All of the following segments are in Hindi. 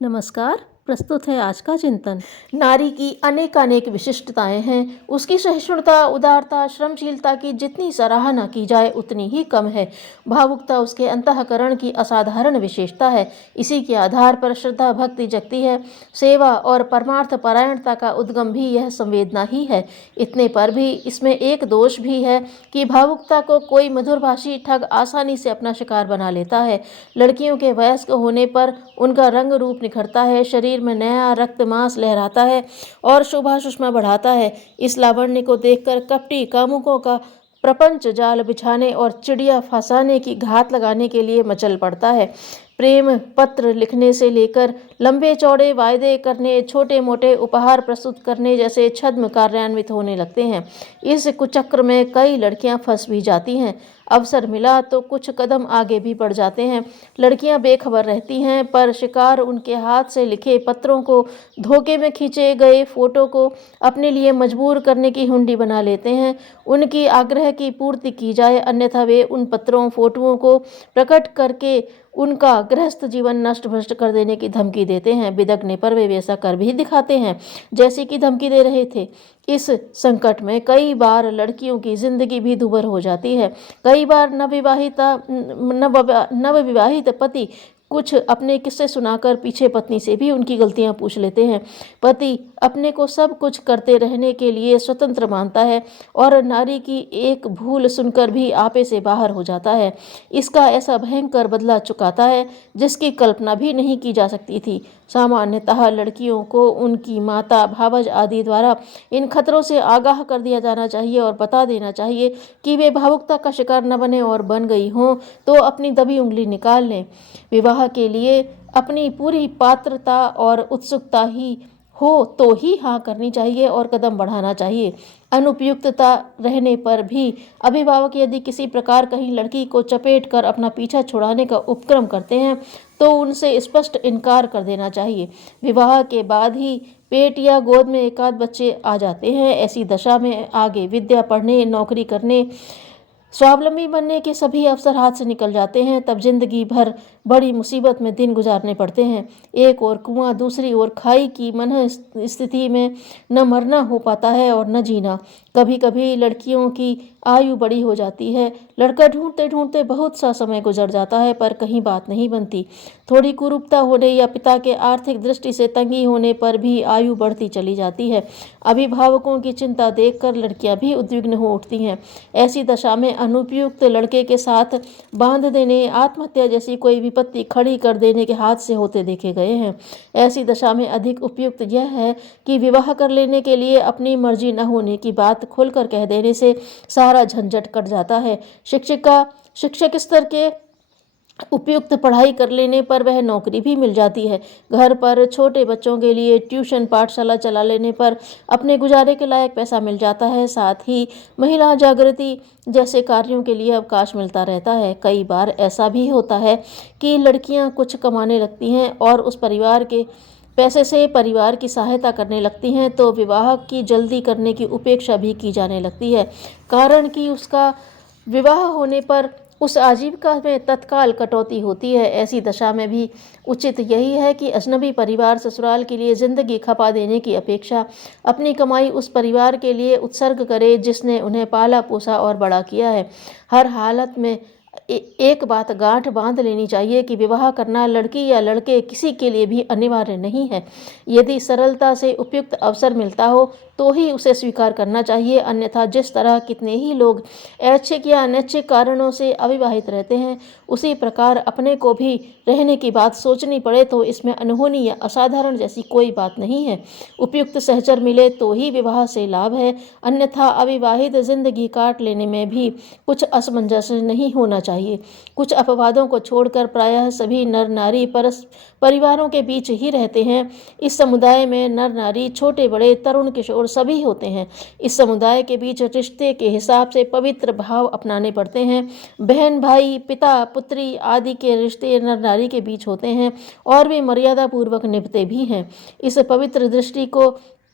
नमस्कार। प्रस्तुत है आज का चिंतन। नारी की अनेकानेक विशिष्टताएं हैं। उसकी सहिष्णुता, उदारता, श्रमशीलता की जितनी सराहना की जाए उतनी ही कम है। भावुकता उसके अंतःकरण की असाधारण विशेषता है। इसी के आधार पर श्रद्धा भक्ति जगती है। सेवा और परमार्थ परायणता का उद्गम भी यह संवेदना ही है। इतने पर भी इसमें एक दोष भी है कि भावुकता को कोई मधुरभाषी ठग आसानी से अपना शिकार बना लेता है। लड़कियों के वयस्क होने पर उनका रंग रूप निखरता है, शरीर में नया रक्त मांस लहराता है और शोभा सुषमा बढ़ाता है। इस लावण्य को देखकर कपटी कामुकों का प्रपंच जाल बिछाने और चिड़िया फंसाने की घात लगाने के लिए मचल पड़ता है। प्रेम पत्र लिखने से लेकर लंबे चौड़े वायदे करने, छोटे मोटे उपहार प्रस्तुत करने जैसे छद्म कार्यान्वित होने लगते हैं। इस कुचक्र में कई लड़कियां फंस भी जाती हैं। अवसर मिला तो कुछ कदम आगे भी बढ़ जाते हैं। लड़कियां बेखबर रहती हैं, पर शिकार उनके हाथ से लिखे पत्रों को, धोखे में खींचे गए फोटो को अपने लिए मजबूर करने की हुंडी बना लेते हैं। उनकी आग्रह की पूर्ति की जाए, अन्यथा वे उन पत्रों फोटोओं को प्रकट करके उनका गृहस्थ जीवन नष्ट भ्रष्ट कर देने की धमकी देते हैं। बिदकने पर वे वैसा कर भी दिखाते हैं जैसी कि धमकी दे रहे थे। इस संकट में कई बार लड़कियों की जिंदगी भी दुभर हो जाती है। कई बार नवविवाहित पति कुछ अपने किस्से सुनाकर पीछे पत्नी से भी उनकी गलतियां पूछ लेते हैं। पति अपने को सब कुछ करते रहने के लिए स्वतंत्र मानता है और नारी की एक भूल सुनकर भी आपे से बाहर हो जाता है। इसका ऐसा भयंकर बदला चुकाता है जिसकी कल्पना भी नहीं की जा सकती थी। सामान्यतः लड़कियों को उनकी माता, भावज आदि द्वारा इन खतरों से आगाह कर दिया जाना चाहिए और बता देना चाहिए कि वे भावुकता का शिकार न बने, और बन गई हों तो अपनी दबी उंगली निकाल लें। विवाह के लिए अपनी पूरी पात्रता और उत्सुकता ही हो तो ही हाँ करनी चाहिए और कदम बढ़ाना चाहिए। अनुपयुक्तता रहने पर भी अभिभावक यदि किसी प्रकार कहीं लड़की को चपेट कर अपना पीछा छुड़ाने का उपक्रम करते हैं तो उनसे स्पष्ट इनकार कर देना चाहिए। विवाह के बाद ही पेट या गोद में एकाध बच्चे आ जाते हैं। ऐसी दशा में आगे विद्या पढ़ने, नौकरी करने, स्वावलंबी बनने के सभी अवसर हाथ से निकल जाते हैं। तब जिंदगी भर बड़ी मुसीबत में दिन गुजारने पड़ते हैं। एक ओर कुआं, दूसरी ओर खाई की मन स्थिति में न मरना हो पाता है और न जीना। कभी कभी लड़कियों की आयु बड़ी हो जाती है। लड़का ढूंढते ढूंढते बहुत सा समय गुजर जाता है, पर कहीं बात नहीं बनती। थोड़ी कुरूपता होने या पिता के आर्थिक दृष्टि से तंगी होने पर भी आयु बढ़ती चली जाती है। अभिभावकों की चिंता देखकर लड़कियां भी उद्विग्न हो उठती हैं। ऐसी दशा में अनुपयुक्त लड़के के साथ बांध देने, आत्महत्या जैसी कोई विपत्ति खड़ी कर देने के हाथ से होते देखे गए हैं। ऐसी दशा में अधिक उपयुक्त यह है कि विवाह कर लेने के लिए अपनी मर्जी न होने की बात खुलकर कह देने से सारा झंझट कट जाता है। शिक्षक स्तर के उपयुक्त पढ़ाई कर लेने पर वह नौकरी भी मिल जाती है। घर पर छोटे बच्चों के लिए ट्यूशन पाठशाला चला लेने पर अपने गुजारे के लायक पैसा मिल जाता है। साथ ही महिला जागृति जैसे कार्यों के लिए अवकाश मिलता रहता है। कई बार ऐसा भी होता है कि लड़कियां कुछ कमाने लगती हैं और उस परिवार के पैसे से परिवार की सहायता करने लगती हैं तो विवाह की जल्दी करने की उपेक्षा भी की जाने लगती है, कारण कि उसका विवाह होने पर उस आजीविका में तत्काल कटौती होती है। ऐसी दशा में भी उचित यही है कि अजनबी परिवार ससुराल के लिए जिंदगी खपा देने की अपेक्षा अपनी कमाई उस परिवार के लिए उत्सर्ग करे जिसने उन्हें पाला पोसा और बड़ा किया है। हर हालत में एक बात गांठ बांध लेनी चाहिए कि विवाह करना लड़की या लड़के किसी के लिए भी अनिवार्य नहीं है। यदि सरलता से उपयुक्त अवसर मिलता हो तो ही उसे स्वीकार करना चाहिए, अन्यथा जिस तरह कितने ही लोग ऐच्छिक या अनैच्छिक कारणों से अविवाहित रहते हैं, उसी प्रकार अपने को भी रहने की बात सोचनी पड़े तो इसमें अनहोनी या असाधारण जैसी कोई बात नहीं है। उपयुक्त सहचर मिले तो ही विवाह से लाभ है, अन्यथा अविवाहित जिंदगी काट लेने में भी कुछ असमंजस नहीं होना चाहिए। कुछ अपवादों को छोड़कर प्रायः सभी नर नारी परिवारों के बीच ही रहते हैं। इस समुदाय में नर नारी, छोटे बड़े, तरुण किशोर सभी होते हैं। इस समुदाय के बीच रिश्ते के हिसाब से पवित्र भाव अपनाने पड़ते हैं। बहन भाई, पिता पुत्री आदि के रिश्ते नर नारी के बीच होते हैं और वे मर्यादा पूर्वक निभते भी हैं। इस पवित्र दृष्टि को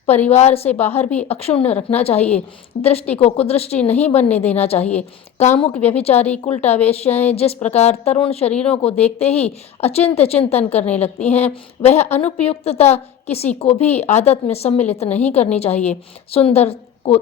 परिवार से बाहर भी अक्षुण्ण रखना चाहिए। दृष्टि को कुदृष्टि नहीं बनने देना चाहिए। कामुक व्यभिचारी कुलटा वेश्याएं जिस प्रकार तरुण शरीरों को देखते ही अचिंत्य चिंतन करने लगती हैं, वह अनुपयुक्तता किसी को भी आदत में सम्मिलित नहीं करनी चाहिए।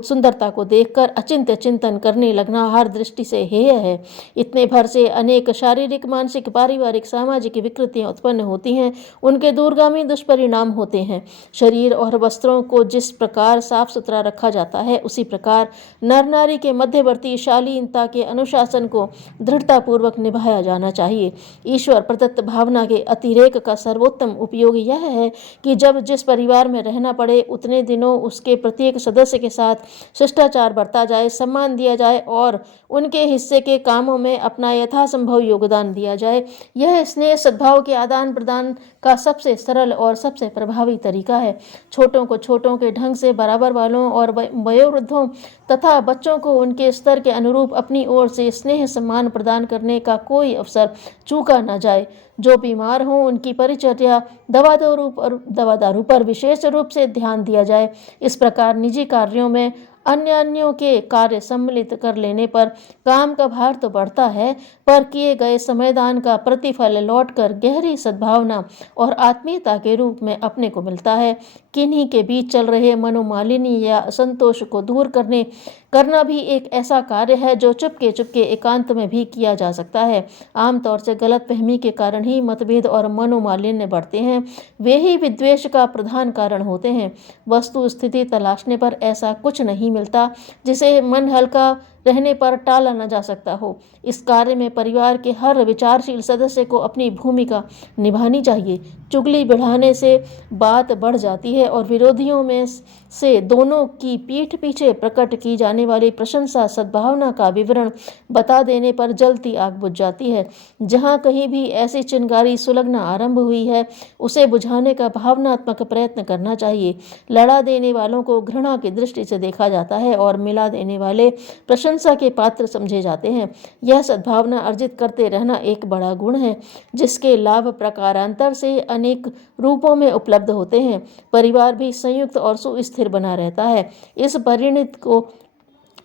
सुंदरता को देखकर अचिंत्य चिंतन करने लगना हर दृष्टि से हेय है। इतने भर से अनेक शारीरिक, मानसिक, पारिवारिक, सामाजिक विकृतियां उत्पन्न होती हैं। उनके दूरगामी दुष्परिणाम होते हैं। शरीर और वस्त्रों को जिस प्रकार साफ सुथरा रखा जाता है, उसी प्रकार नर नारी के मध्यवर्ती शालीनता के अनुशासन को दृढ़तापूर्वक निभाया जाना चाहिए। ईश्वर प्रदत्त भावना के अतिरेक का सर्वोत्तम उपयोग यह है कि जब जिस परिवार में रहना पड़े, उतने दिनों उसके प्रत्येक सदस्य के साथ शिष्टाचार बरता जाए, सम्मान दिया जाए और उनके हिस्से के कामों में अपना यथासंभव योगदान दिया जाए। यह स्नेह सद्भाव के आदान प्रदान का सबसे सरल और सबसे प्रभावी तरीका है। छोटों को छोटों के ढंग से, बराबर वालों और वयोवृद्धों तथा बच्चों को उनके स्तर के अनुरूप अपनी ओर से स्नेह सम्मान प्रदान करने का कोई अवसर चूका न जाए। जो बीमार हों, उनकी परिचर्या, दवा दारू पर विशेष रूप से ध्यान दिया जाए। इस प्रकार निजी कार्यों में अन्यों के कार्य सम्मिलित कर लेने पर काम का भार तो बढ़ता है, पर किए गए समयदान का प्रतिफल लौटकर गहरी सद्भावना और आत्मीयता के रूप में अपने को मिलता है। किन्हीं के बीच चल रहे मनोमालिनी या असंतोष को दूर करना भी एक ऐसा कार्य है जो चुपके एकांत में भी किया जा सकता है। आमतौर से गलतफहमी के कारण ही मतभेद और मनोमालिन्य बढ़ते हैं। वे ही विद्वेष का प्रधान कारण होते हैं। वस्तु स्थिति तलाशने पर ऐसा कुछ नहीं मिलता जिसे मन हल्का रहने पर टाला न जा सकता हो। इस कार्य में परिवार के हर विचारशील सदस्य को अपनी भूमिका निभानी चाहिए। चुगली बढ़ाने से बात बढ़ जाती है और विरोधियों में से दोनों की पीठ पीछे प्रकट की जाने वाली प्रशंसा सद्भावना का विवरण बता देने पर जलती आग बुझ जाती है। जहाँ कहीं भी ऐसी चिंगारी सुलगना आरंभ हुई है, उसे बुझाने का भावनात्मक प्रयत्न करना चाहिए। लड़ा देने वालों को घृणा की दृष्टि से देखा जाता है और मिला देने वाले प्रशंसा के पात्र समझे जाते हैं। यह सद्भावना अर्जित करते रहना एक बड़ा गुण है, जिसके लाभ प्रकारांतर से अनेक रूपों में उपलब्ध होते हैं। परिवार भी संयुक्त और सुस्थिर बना रहता है। इस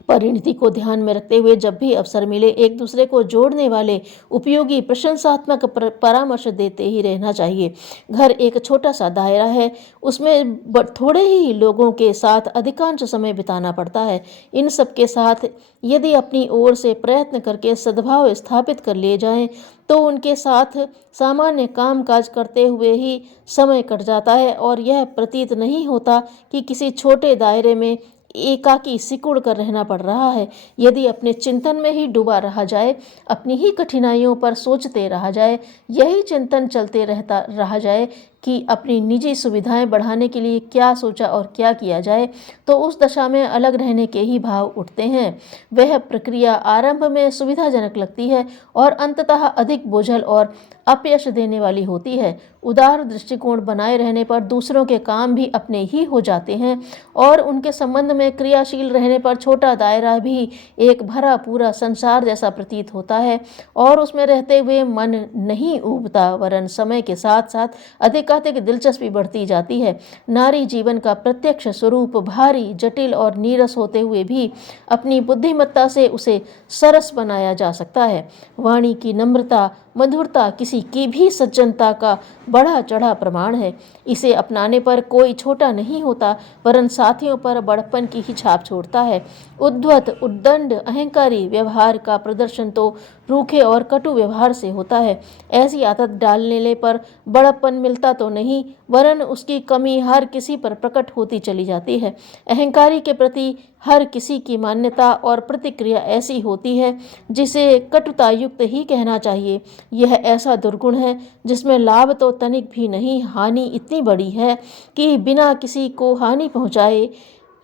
परिणति को ध्यान में रखते हुए जब भी अवसर मिले, एक दूसरे को जोड़ने वाले उपयोगी प्रशंसात्मक परामर्श देते ही रहना चाहिए। घर एक छोटा सा दायरा है, उसमें थोड़े ही लोगों के साथ अधिकांश समय बिताना पड़ता है। इन सब के साथ यदि अपनी ओर से प्रयत्न करके सद्भाव स्थापित कर लिए जाएं, तो उनके साथ सामान्य कामकाज करते हुए ही समय कट जाता है और यह प्रतीत नहीं होता कि किसी छोटे दायरे में एकाकी सिकुड़ कर रहना पड़ रहा है। यदि अपने चिंतन में ही डूबा रहा जाए, अपनी ही कठिनाइयों पर सोचते रहा जाए, यही चिंतन चलते रहा जाए कि अपनी निजी सुविधाएं बढ़ाने के लिए क्या सोचा और क्या किया जाए, तो उस दशा में अलग रहने के ही भाव उठते हैं। वह प्रक्रिया आरंभ में सुविधाजनक लगती है और अंततः अधिक बोझल और अपयश देने वाली होती है। उदार दृष्टिकोण बनाए रहने पर दूसरों के काम भी अपने ही हो जाते हैं और उनके संबंध में क्रियाशील रहने पर छोटा दायरा भी एक भरा पूरा संसार जैसा प्रतीत होता है और उसमें रहते हुए मन नहीं ऊबता, वरन समय के साथ साथ अधिकाधिक दिलचस्पी बढ़ती जाती है। नारी जीवन का प्रत्यक्ष स्वरूप भारी, जटिल और नीरस होते हुए भी अपनी बुद्धिमत्ता से उसे सरस बनाया जा सकता है। वाणी की नम्रता, मधुरता किसी की भी सज्जनता का बढ़ा चढ़ा प्रमाण है। इसे अपनाने पर कोई छोटा नहीं होता, वरन साथियों पर बड़प्पन की ही छाप छोड़ता है। उद्धत, उद्दंड, अहंकारी व्यवहार का प्रदर्शन तो रूखे और कटु व्यवहार से होता है। ऐसी आदत डालने पर बड़प्पन मिलता तो नहीं, वरन उसकी कमी हर किसी पर प्रकट होती चली जाती है। अहंकारी के प्रति हर किसी की मान्यता और प्रतिक्रिया ऐसी होती है जिसे कटुता युक्त ही कहना चाहिए। यह ऐसा दुर्गुण है जिसमें लाभ तो तनिक भी नहीं, हानि इतनी बड़ी है कि बिना किसी को हानि पहुंचाए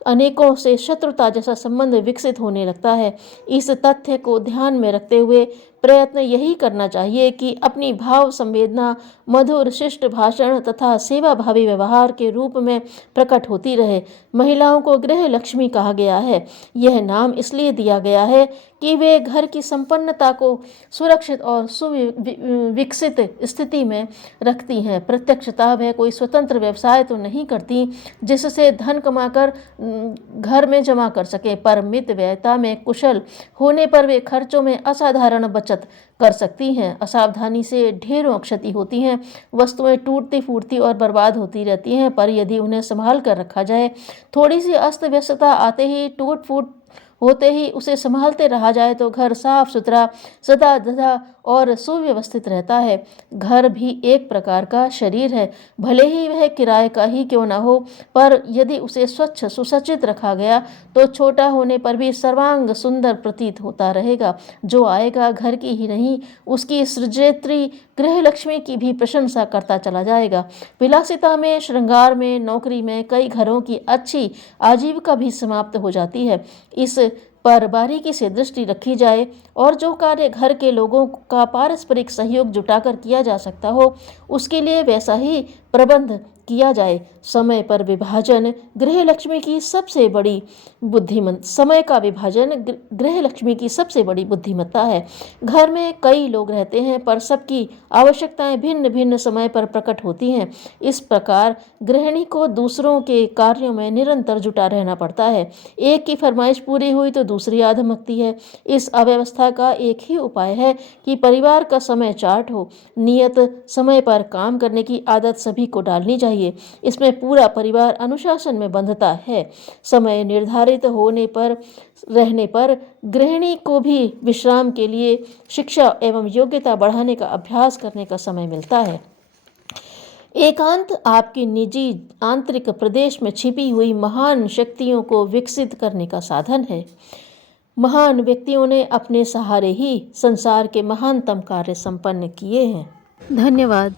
अनेकों से शत्रुता जैसा संबंध विकसित होने लगता है। इस तथ्य को ध्यान में रखते हुए प्रयत्न यही करना चाहिए कि अपनी भाव संवेदना मधुर शिष्ट भाषण तथा सेवाभावी व्यवहार के रूप में प्रकट होती रहे। महिलाओं को गृह लक्ष्मी कहा गया है। यह नाम इसलिए दिया गया है कि वे घर की संपन्नता को सुरक्षित और सुविकसित स्थिति में रखती हैं। प्रत्यक्षतः वह कोई स्वतंत्र व्यवसाय तो नहीं करती जिससे धन कमाकर घर में जमा कर सके, पर मित व्ययता में कुशल होने पर वे खर्चों में असाधारण बचत कर सकती हैं। असावधानी से ढेरों क्षति होती हैं। वस्तुएं टूटती फूटती और बर्बाद होती रहती हैं, पर यदि उन्हें संभाल कर रखा जाए, थोड़ी सी अस्त व्यस्तता आते ही टूट फूट होते ही उसे संभालते रहा जाए तो घर साफ सुथरा सदा धदा और सुव्यवस्थित रहता है। घर भी एक प्रकार का शरीर है, भले ही वह किराए का ही क्यों न हो, पर यदि उसे स्वच्छ सुसज्जित रखा गया तो छोटा होने पर भी सर्वांग सुंदर प्रतीत होता रहेगा। जो आएगा घर की ही नहीं, उसकी सृजेत्री गृह लक्ष्मी की भी प्रशंसा करता चला जाएगा। विलासिता में, श्रृंगार में, नौकरी में कई घरों की अच्छी आजीविका भी समाप्त हो जाती है। इस पर बारीकी से दृष्टि रखी जाए और जो कार्य घर के लोगों का पारस्परिक सहयोग जुटाकर किया जा सकता हो, उसके लिए वैसा ही प्रबंध किया जाए। समय पर विभाजन गृह लक्ष्मी की सबसे बड़ी समय का विभाजन गृह लक्ष्मी की सबसे बड़ी बुद्धिमत्ता है। घर में कई लोग रहते हैं, पर सबकी आवश्यकताएं भिन्न भिन्न समय पर प्रकट होती हैं। इस प्रकार गृहिणी को दूसरों के कार्यों में निरंतर जुटा रहना पड़ता है। एक की फरमाइश पूरी हुई तो दूसरी आ धमकती है। इस अव्यवस्था का एक ही उपाय है कि परिवार का समय चार्ट हो। नियत समय पर काम करने की आदत सभी को डालनी चाहिए। इसमें पूरा परिवार अनुशासन में बंधता है। समय निर्धारित रहने पर गृहिणी को भी विश्राम के लिए शिक्षा एवं योग्यता बढ़ाने का अभ्यास करने का समय मिलता है। एकांत आपकी निजी आंतरिक प्रदेश में छिपी हुई महान शक्तियों को विकसित करने का साधन है। महान व्यक्तियों ने अपने सहारे ही संसार के महानतम कार्य संपन्न किए हैं। धन्यवाद।